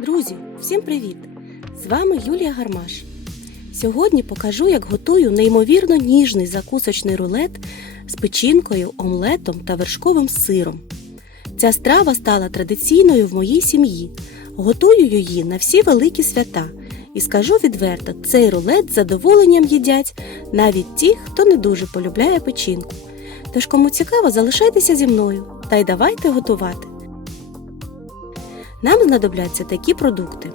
Друзі, всім привіт! З вами Юлія Гармаш. Сьогодні покажу, як готую неймовірно ніжний закусочний рулет з печінкою, омлетом та вершковим сиром. Ця страва стала традиційною в моїй сім'ї. Готую її на всі великі свята. І скажу відверто, цей рулет з задоволенням їдять навіть ті, хто не дуже полюбляє печінку. Тож, кому цікаво, залишайтеся зі мною та й давайте готувати. Нам знадобляться такі продукти: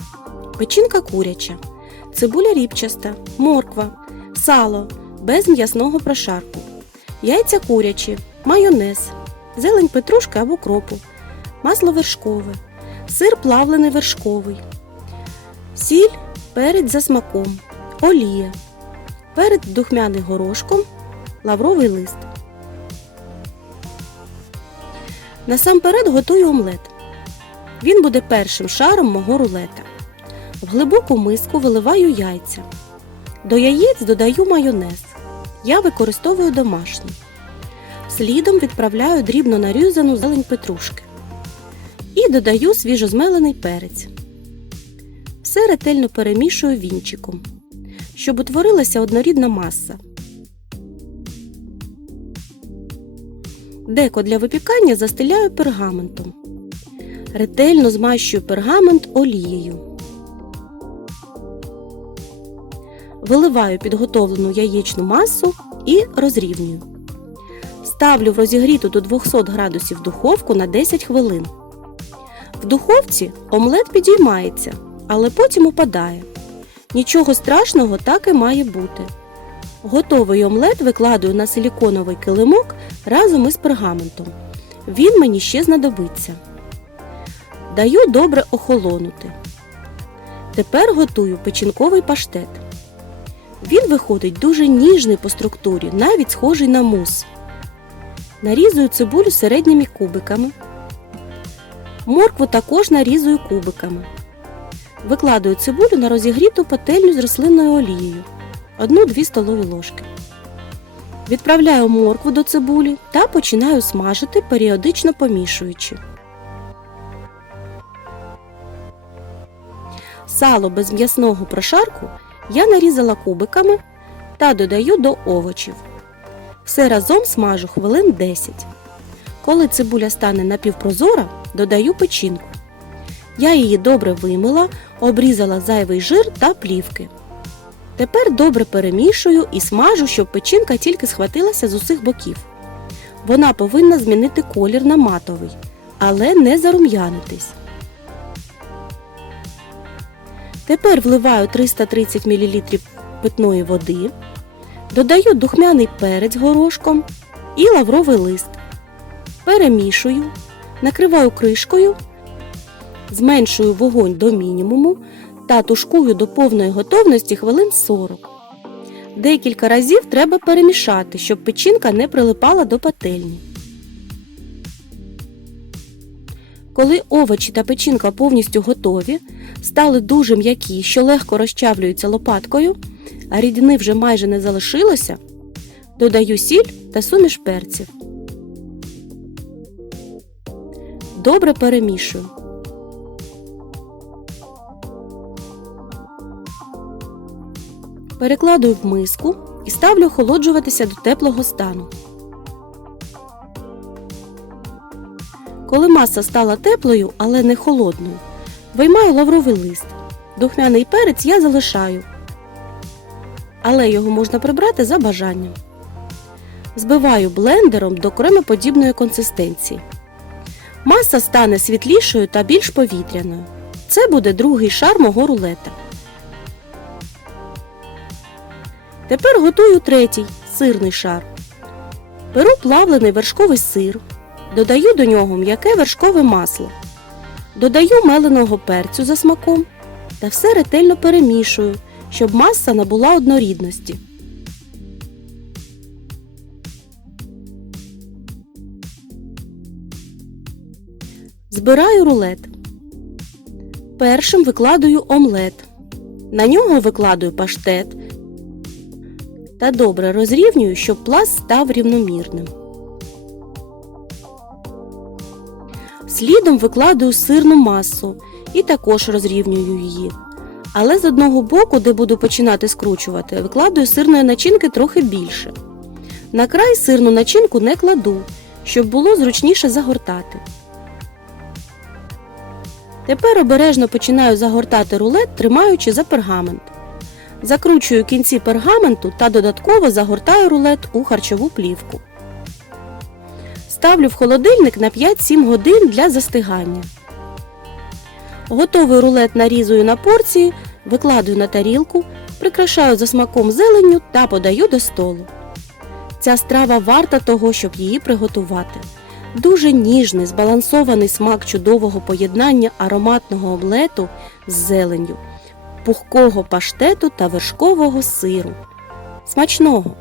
печінка куряча, цибуля ріпчаста, морква, сало без м'ясного прошарку, яйця курячі, майонез, зелень петрушки або кропу, масло вершкове, сир плавлений вершковий, сіль, перець за смаком, олія, перець духмяний горошком, лавровий лист. Насамперед готую омлет. Він буде першим шаром мого рулета. В глибоку миску виливаю яйця. До яєць додаю майонез. Я використовую домашній. Слідом відправляю дрібно нарізану зелень петрушки. І додаю свіжозмелений перець. Все ретельно перемішую вінчиком, щоб утворилася однорідна маса. Деко для випікання застеляю пергаментом. Ретельно змащую пергамент олією. Виливаю підготовлену яєчну масу і розрівнюю. Ставлю в розігріту до 200 градусів духовку на 10 хвилин. В духовці омлет підіймається, але потім упадає. Нічого страшного так і має бути. Готовий омлет викладаю на силіконовий килимок разом із пергаментом. Він мені ще знадобиться. Даю добре охолонути. Тепер готую печінковий паштет. Він виходить дуже ніжний по структурі, навіть схожий на мус. Нарізую цибулю середніми кубиками. Моркву також нарізую кубиками. Викладаю цибулю на розігріту пательню з рослинною олією 1-2 столові ложки. Відправляю моркву до цибулі та починаю смажити, періодично помішуючи. Сало без м'ясного прошарку я нарізала кубиками та додаю до овочів. Все разом смажу хвилин 10. Коли цибуля стане напівпрозора, додаю печінку. Я її добре вимила, обрізала зайвий жир та плівки. Тепер добре перемішую і смажу, щоб печінка тільки схватилася з усіх боків. Вона повинна змінити колір на матовий, але не зарум'янитись. Тепер вливаю 330 мл питної води, додаю духмяний перець горошком і лавровий лист. Перемішую, накриваю кришкою, зменшую вогонь до мінімуму та тушкую до повної готовності хвилин 40. Декілька разів треба перемішати, щоб печінка не прилипала до пательні. Коли овочі та печінка повністю готові, стали дуже м'які, що легко розчавлюються лопаткою, а рідини вже майже не залишилося, додаю сіль та суміш перців. Добре перемішую. Перекладую в миску і ставлю охолоджуватися до теплого стану. Коли маса стала теплою, але не холодною, виймаю лавровий лист. Духмяний перець я залишаю, але його можна прибрати за бажанням. Збиваю блендером до кремоподібної консистенції. Маса стане світлішою та більш повітряною. Це буде другий шар мого рулета. Тепер готую третій сирний шар. Беру плавлений вершковий сир. Додаю до нього м'яке вершкове масло. Додаю меленого перцю за смаком та все ретельно перемішую, щоб маса набула однорідності. Збираю рулет. Першим викладаю омлет. На нього викладаю паштет та добре розрівнюю, щоб пласт став рівномірним. Слідом викладаю сирну масу і також розрівнюю її. Але з одного боку, де буду починати скручувати, викладаю сирної начинки трохи більше. На край сирну начинку не кладу, щоб було зручніше загортати. Тепер обережно починаю загортати рулет, тримаючи за пергамент. Закручую кінці пергаменту та додатково загортаю рулет у харчову плівку. Ставлю в холодильник на 5-7 годин для застигання. Готовий рулет нарізую на порції, викладаю на тарілку, прикрашаю за смаком зеленню та подаю до столу. Ця страва варта того, щоб її приготувати. Дуже ніжний, збалансований смак чудового поєднання ароматного омлету з зеленню, пухкого паштету та вершкового сиру. Смачного!